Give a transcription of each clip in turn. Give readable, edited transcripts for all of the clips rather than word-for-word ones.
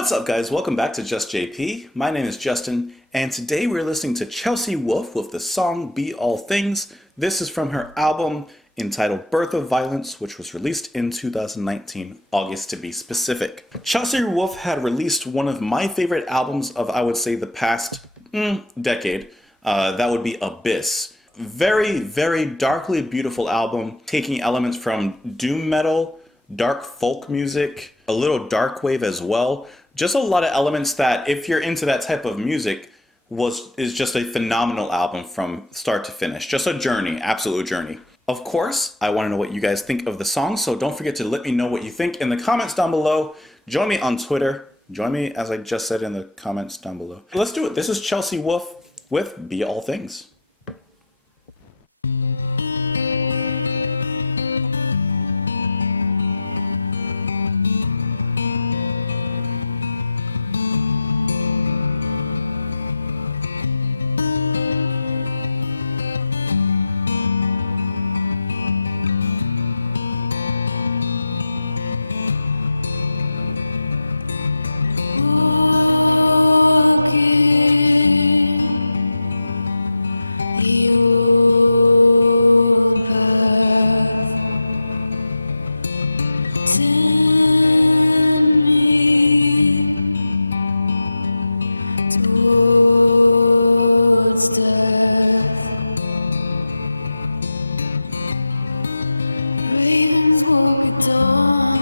What's up, guys? Welcome back to Just JP. My name is Justin, and today we're listening to Chelsea Wolfe with the song Be All Things. This is from her album entitled Birth of Violence, which was released in 2019, August to be specific. Chelsea Wolfe had released one of my favorite albums of, I would say, the past decade. That would be Abyss. Very, very darkly beautiful album, taking elements from doom metal, dark folk music, a little dark wave as well. Just a lot of elements that, if you're into that type of music, is just a phenomenal album from start to finish. Just a journey, absolute journey. Of course, I want to know what you guys think of the song, so don't forget to let me know what you think in the comments down below. Join me on Twitter. Join me, as I just said, in the comments down below. Let's do it. This is Chelsea Wolfe with Be All Things. Ravens walk at dawn,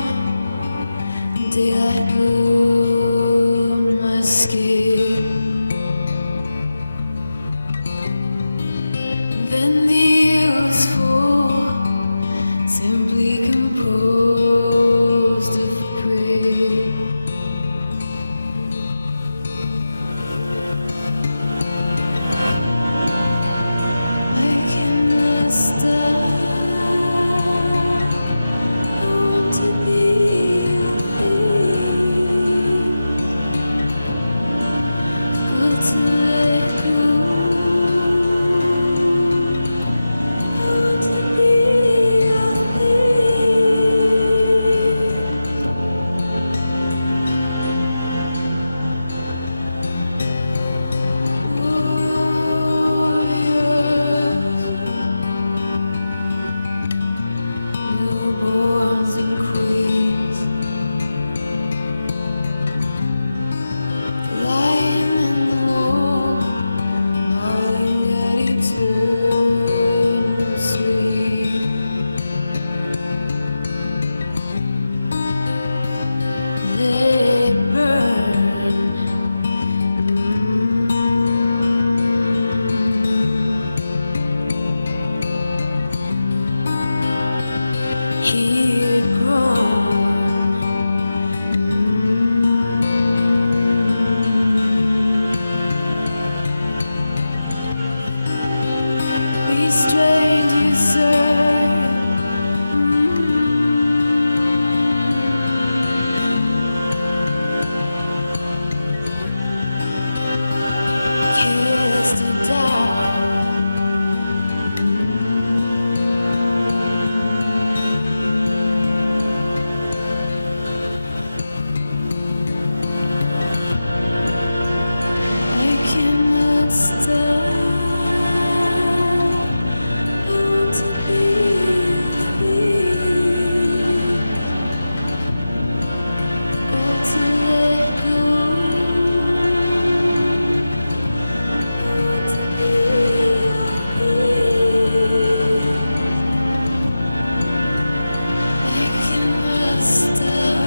daylight burned my skin. Then the air was full, simply composed of prey. I cannot stop. Newborns and queens, the lion and the wolf, gnarling at eternal sleep. Let it burn. Here grown, restrained you serve, cast it down. Cannot stop. I want to be free. Got to let go. I want to be free. I cannot stop.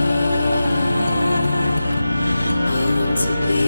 I want to be.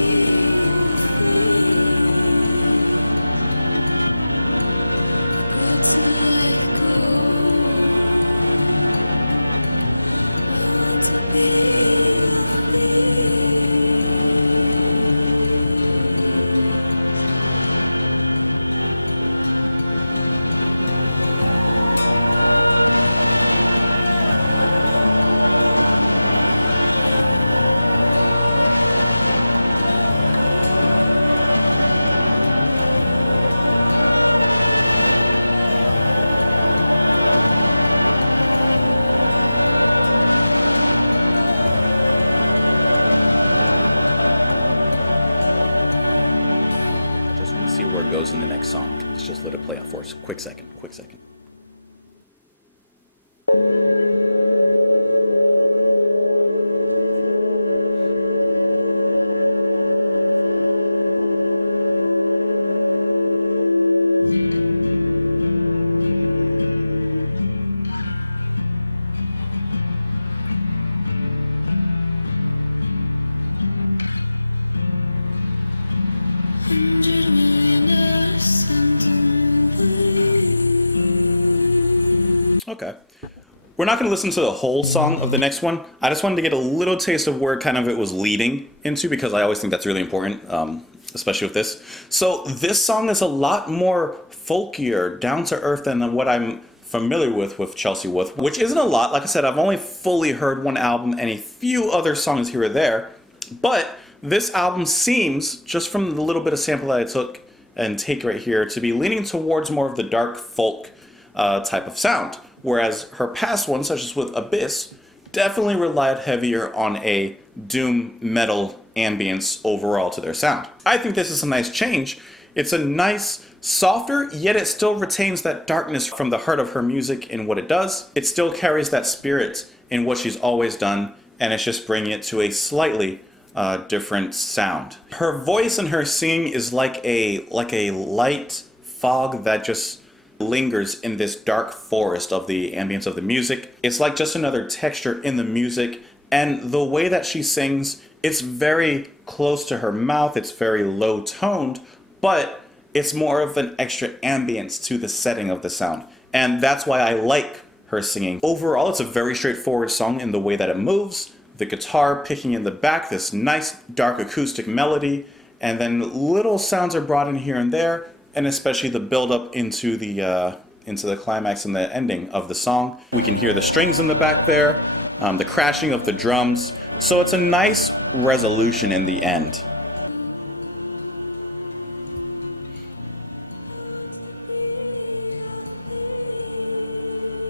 $100 million sent away. Okay. We're not going to listen to the whole song of the next one. I just wanted to get a little taste of where kind of it was leading into, because I always think that's really important, especially with this. So this song is a lot more folkier, down to earth than what I'm familiar with Chelsea Wolfe, which isn't a lot. Like I said, I've only fully heard one album and a few other songs here or there. But this album seems, just from the little bit of sample that I took and take right here, to be leaning towards more of the dark folk type of sound. Whereas her past ones, such as with Abyss, definitely relied heavier on a doom metal ambience overall to their sound. I think this is a nice change. It's a nice, softer, yet it still retains that darkness from the heart of her music in what it does. It still carries that spirit in what she's always done, and it's just bringing it to a slightly different sound. Her voice and her singing is like a light fog that just lingers in this dark forest of the ambience of the music. It's like just another texture in the music, and the way that she sings, it's very close to her mouth, it's very low toned, but it's more of an extra ambience to the setting of the sound. And that's why I like her singing. Overall, it's a very straightforward song in the way that it moves, the guitar picking in the back, this nice dark acoustic melody, and then little sounds are brought in here and there, and especially the build up into the climax and the ending of the song. We can hear the strings in the back there, the crashing of the drums. So it's a nice resolution in the end.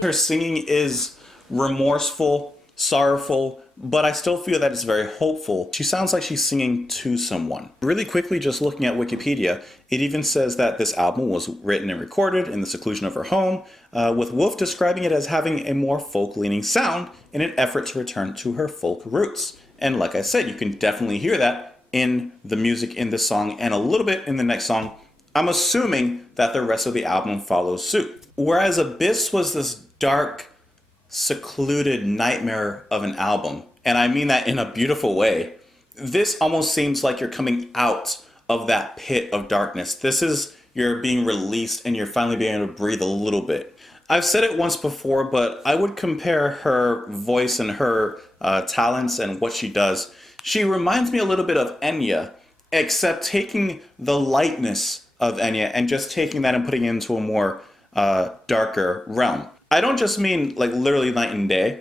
Her singing is remorseful, sorrowful, but I still feel that it's very hopeful. She sounds like she's singing to someone. Really quickly, just looking at Wikipedia, it even says that this album was written and recorded in the seclusion of her home, with Wolfe describing it as having a more folk-leaning sound in an effort to return to her folk roots. And like I said, you can definitely hear that in the music in this song and a little bit in the next song. I'm assuming that the rest of the album follows suit. Whereas Abyss was this dark, secluded nightmare of an album, and I mean that in a beautiful way. This almost seems like you're coming out of that pit of darkness. This is you're being released and you're finally being able to breathe a little bit. I've said it once before, but I would compare her voice and her talents and what she does. She reminds me a little bit of Enya, except taking the lightness of Enya and just taking that and putting it into a more darker realm. I don't just mean like literally night and day,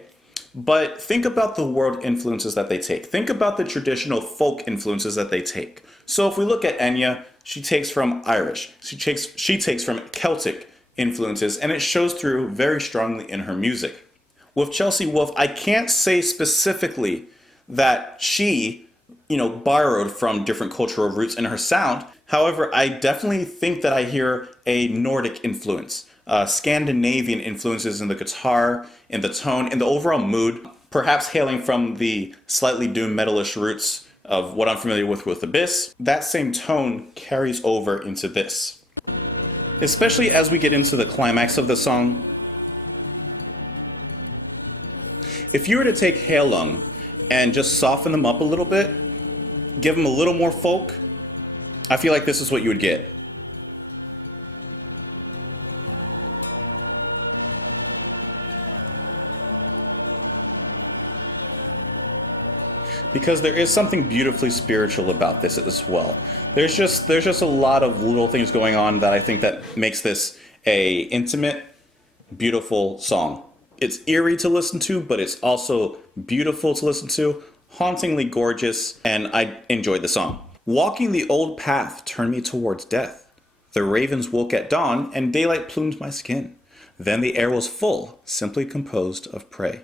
but think about the world influences that they take. Think about the traditional folk influences that they take. So if we look at Enya, she takes from Irish, she takes from Celtic influences, and it shows through very strongly in her music. With Chelsea Wolfe, I can't say specifically that she, borrowed from different cultural roots in her sound. However, I definitely think that I hear a Nordic influence. Scandinavian influences in the guitar, in the tone, in the overall mood, perhaps hailing from the slightly doom metalish roots of what I'm familiar with Abyss. That same tone carries over into this. Especially as we get into the climax of the song. If you were to take Halum and just soften them up a little bit, give them a little more folk, I feel like this is what you would get. Because there is something beautifully spiritual about this as well. There's just a lot of little things going on that I think that makes this a intimate, beautiful song. It's eerie to listen to, but it's also beautiful to listen to, hauntingly gorgeous, and I enjoyed the song. Walking the old path turned me towards death. The ravens woke at dawn, and daylight plumed my skin. Then the air was full, simply composed of prey.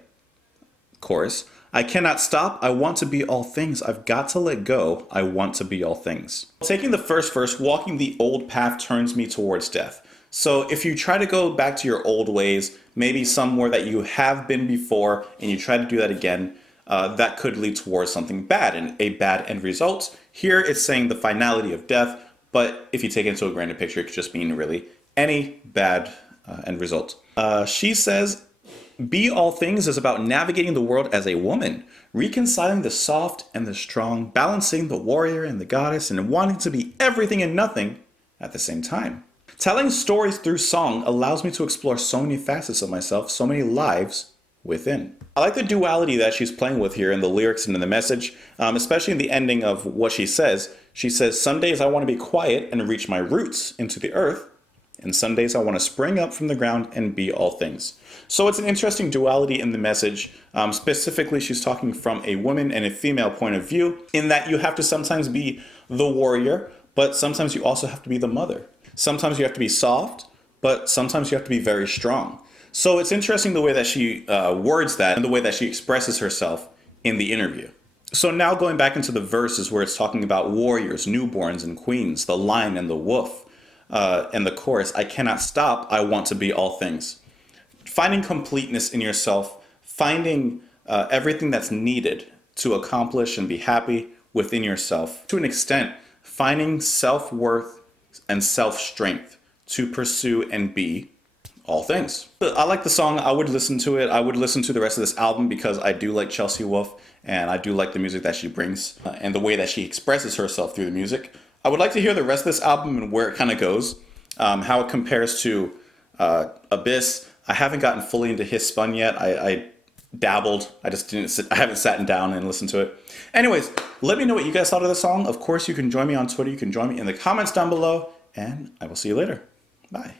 Chorus. I cannot stop, I want to be all things, I've got to let go, I want to be all things. Taking the first verse, walking the old path turns me towards death. So if you try to go back to your old ways, maybe somewhere that you have been before, and you try to do that again, that could lead towards something bad and a bad end result. Here it's saying the finality of death, but if you take it into a grander picture, it could just mean really any bad end result. She says, Be All Things is about navigating the world as a woman, reconciling the soft and the strong, balancing the warrior and the goddess, and wanting to be everything and nothing at the same time. Telling stories through song allows me to explore so many facets of myself, so many lives within. I like the duality that she's playing with here in the lyrics and in the message, especially in the ending of what she says. She says, "Some days I want to be quiet and reach my roots into the earth, and some days I want to spring up from the ground and be all things." So it's an interesting duality in the message. Specifically, she's talking from a woman and a female point of view, in that you have to sometimes be the warrior, but sometimes you also have to be the mother. Sometimes you have to be soft, but sometimes you have to be very strong. So it's interesting the way that she words that and the way that she expresses herself in the interview. So now going back into the verses where it's talking about warriors, newborns, and queens, the lion and the wolf, and the chorus, "I cannot stop, I want to be all things." Finding completeness in yourself, finding everything that's needed to accomplish and be happy within yourself. To an extent, finding self-worth and self-strength to pursue and be all things. I like the song. I would listen to it. I would listen to the rest of this album because I do like Chelsea Wolfe and I do like the music that she brings and the way that she expresses herself through the music. I would like to hear the rest of this album and where it kind of goes, how it compares to Abyss. I haven't gotten fully into His Spun yet. I dabbled. I haven't sat down and listened to it. Anyways, let me know what you guys thought of the song. Of course, you can join me on Twitter. You can join me in the comments down below, and I will see you later. Bye.